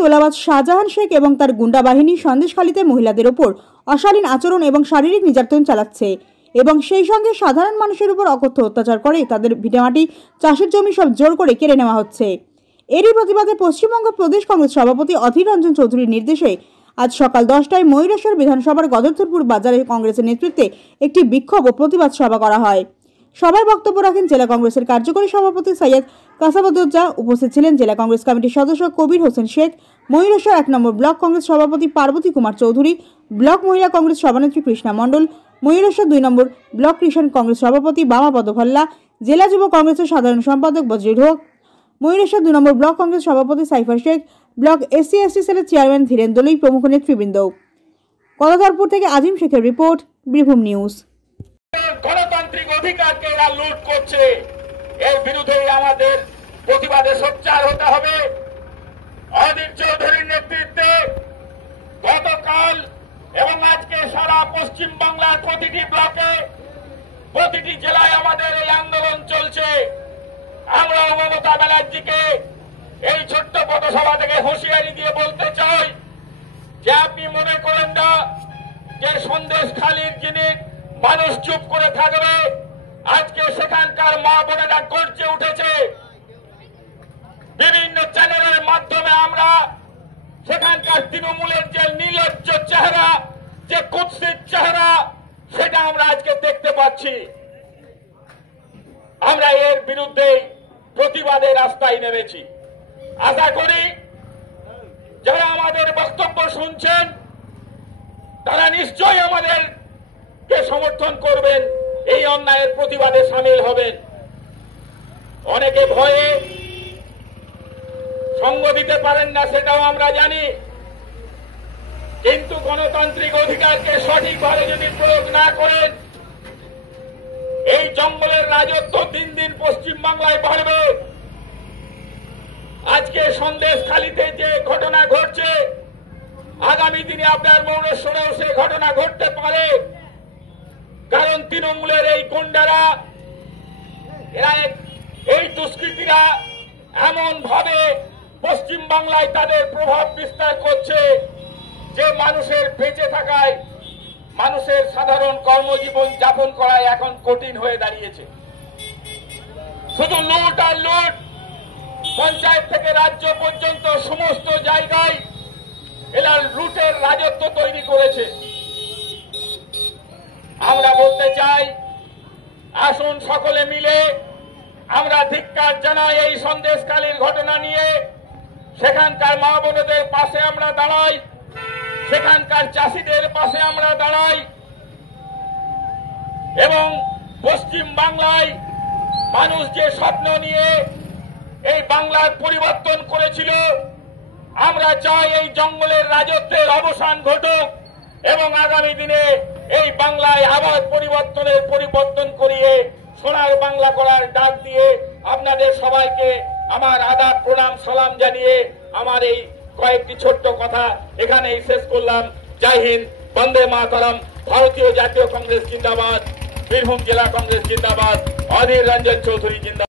তোলাবাজ শাহজাহান শেখ এবং তার গুন্ডা বাহিনী সন্দেশখালীতে মহিলাদের ওপর অশালীন আচরণ এবং শারীরিক নির্যাতন চালাচ্ছে এবং সেই সঙ্গে সাধারণ মানুষের উপর অকথ্য অত্যাচার করে তাদের ভিটামাটি চাষের জমি সব জোর করে কেড়ে নেওয়া হচ্ছে। এরই প্রতিবাদে পশ্চিমবঙ্গ প্রদেশ কংগ্রেস সভাপতি অধীর রঞ্জন চৌধুরীর নির্দেশে আজ সকাল 10টায় ময়ূরেশ্বর বিধানসভার গদরপুর বাজারে কংগ্রেসের নেতৃত্বে একটি বিক্ষোভ ও প্রতিবাদ সভা করা হয়। সভায় বক্তব্য রাখেন জেলা কংগ্রেসের কার্যকরী সভাপতি সৈয়দ কাসাবুজ্জামান। উপস্থিত ছিলেন জেলা কংগ্রেস কমিটির সদস্য কবির হোসেন শেখ, ময়ূরেশ্বর 1 নম্বর ব্লক কংগ্রেস সভাপতি পার্বতী কুমার চৌধুরী, ব্লক মহিলা কংগ্রেস সভানেত্রী কৃষ্ণা মণ্ডল, ময়ূরেশ্বর 2 নম্বর ব্লক কৃষাণ কংগ্রেস সভাপতি বামাপদ ভাল্লা, জেলা যুব কংগ্রেসের সাধারণ সম্পাদক বজরি ঢোক, ময়ূরেশ্বর 2 নম্বর ব্লক কংগ্রেস সভাপতি সাইফার শেখ, ব্লক SC/ST সেলের চেয়ারম্যান ধীরেন দলুই প্রমুখ নেতৃবৃন্দ। গদরপুর থেকে আজিম শেখের রিপোর্ট, বীরভূম নিউজ। গণতান্ত্রিক অধিকারকে এরা লুট করছে, এর বিরুদ্ধে আমাদের প্রতিবাদে সোচ্চার হতে হবে। অধীর চৌধুরীর নেতৃত্বে গতকাল এবং আজকে সারা পশ্চিম বাংলার প্রতিটি ব্লকে, প্রতিটি জেলায় আমাদের এই আন্দোলন চলছে। আমরা মমতা ব্যানার্জিকে এই ছোট্ট পথসভা থেকে হুঁশিয়ারি দিয়ে বলতে চাই যে আপনি মনে করেন না যে সন্দেশখালীর জিনিস মানুষ চুপ করে থাকবে। আজকে সেখানকার মা বোনেরা গর্জে উঠেছে। বিভিন্ন চ্যানেলের মাধ্যমে আমরা সেখানকার তৃণমূলের যে নির্লজ্জ চেহারা, যে কুৎসিত চেহারা, সেটা আমরা আজকে দেখতে পাচ্ছি। আমরা এর বিরুদ্ধে প্রতিবাদে রাস্তায় নেমেছি। আশা করি যারা আমাদের বক্তব্য শুনছেন তারা নিশ্চয়ই আমাদেরকে সমর্থন করবেন, এই অন্যায়ের প্রতিবাদে সামিল হবেন। অনেকে ভয়ে সঙ্গ দিতে পারেন না, সেটাও আমরা জানি, কিন্তু গণতান্ত্রিক অধিকারকে সঠিকভাবে যদি প্রয়োগ না করেন এই জঙ্গলের রাজত্ব দিন দিন পশ্চিম বাংলায় বাড়বে। আজকে সন্দেশখালীতে যে ঘটনা ঘটছে, আগামী দিনে আপনার ময়ূরেশ্বরেও সে ঘটনা ঘটতে পারে। কারণ তৃণমূলের এই গুন্ডারা, এরা এই দুষ্কৃতীরা এমন ভাবে পশ্চিম বাংলায় তাদের প্রভাব বিস্তার করছে যে মানুষের বেঁচে থাকায়, মানুষের সাধারণ কর্মজীবন যাপন করায় এখন কঠিন হয়ে দাঁড়িয়েছে। শুধু লুট আর লুট, পঞ্চায়েত থেকে রাজ্য পর্যন্ত সমস্ত জায়গায় এরা লুটের রাজত্ব তৈরি করেছে। আমরা বলতে চাই, আসুন সকলে মিলে আমরা ধিক্কার জানাই এই সন্দেশখালীর ঘটনা নিয়ে। সেখানকার মা বোনদের পাশে আমরা দাঁড়াই, সেখানকার চাষিদের পাশে আমরা দাঁড়াই এবং পশ্চিম বাংলায় মানুষ যে স্বপ্ন নিয়ে এই বাংলার পরিবর্তন করেছিল, আমরা চাই এই জঙ্গলের রাজত্বের অবসান ঘটুক এবং আগামী দিনে এই বাংলায় আবার পরিবর্তন করিয়ে সোনার বাংলা করার ডাক দিয়ে আপনাদের সবাইকে আমার আদাব প্রণাম সালাম জানিয়ে আমার এই কয়েকটি ছোট্ট কথা এখানেই শেষ করলাম। জয় হিন্দ, বন্দে মাতরম, ভারতীয় জাতীয় কংগ্রেস জিন্দাবাদ, বীরভূম জেলা কংগ্রেস জিন্দাবাদ, অধীর রঞ্জন চৌধুরী জিন্দাবাদ।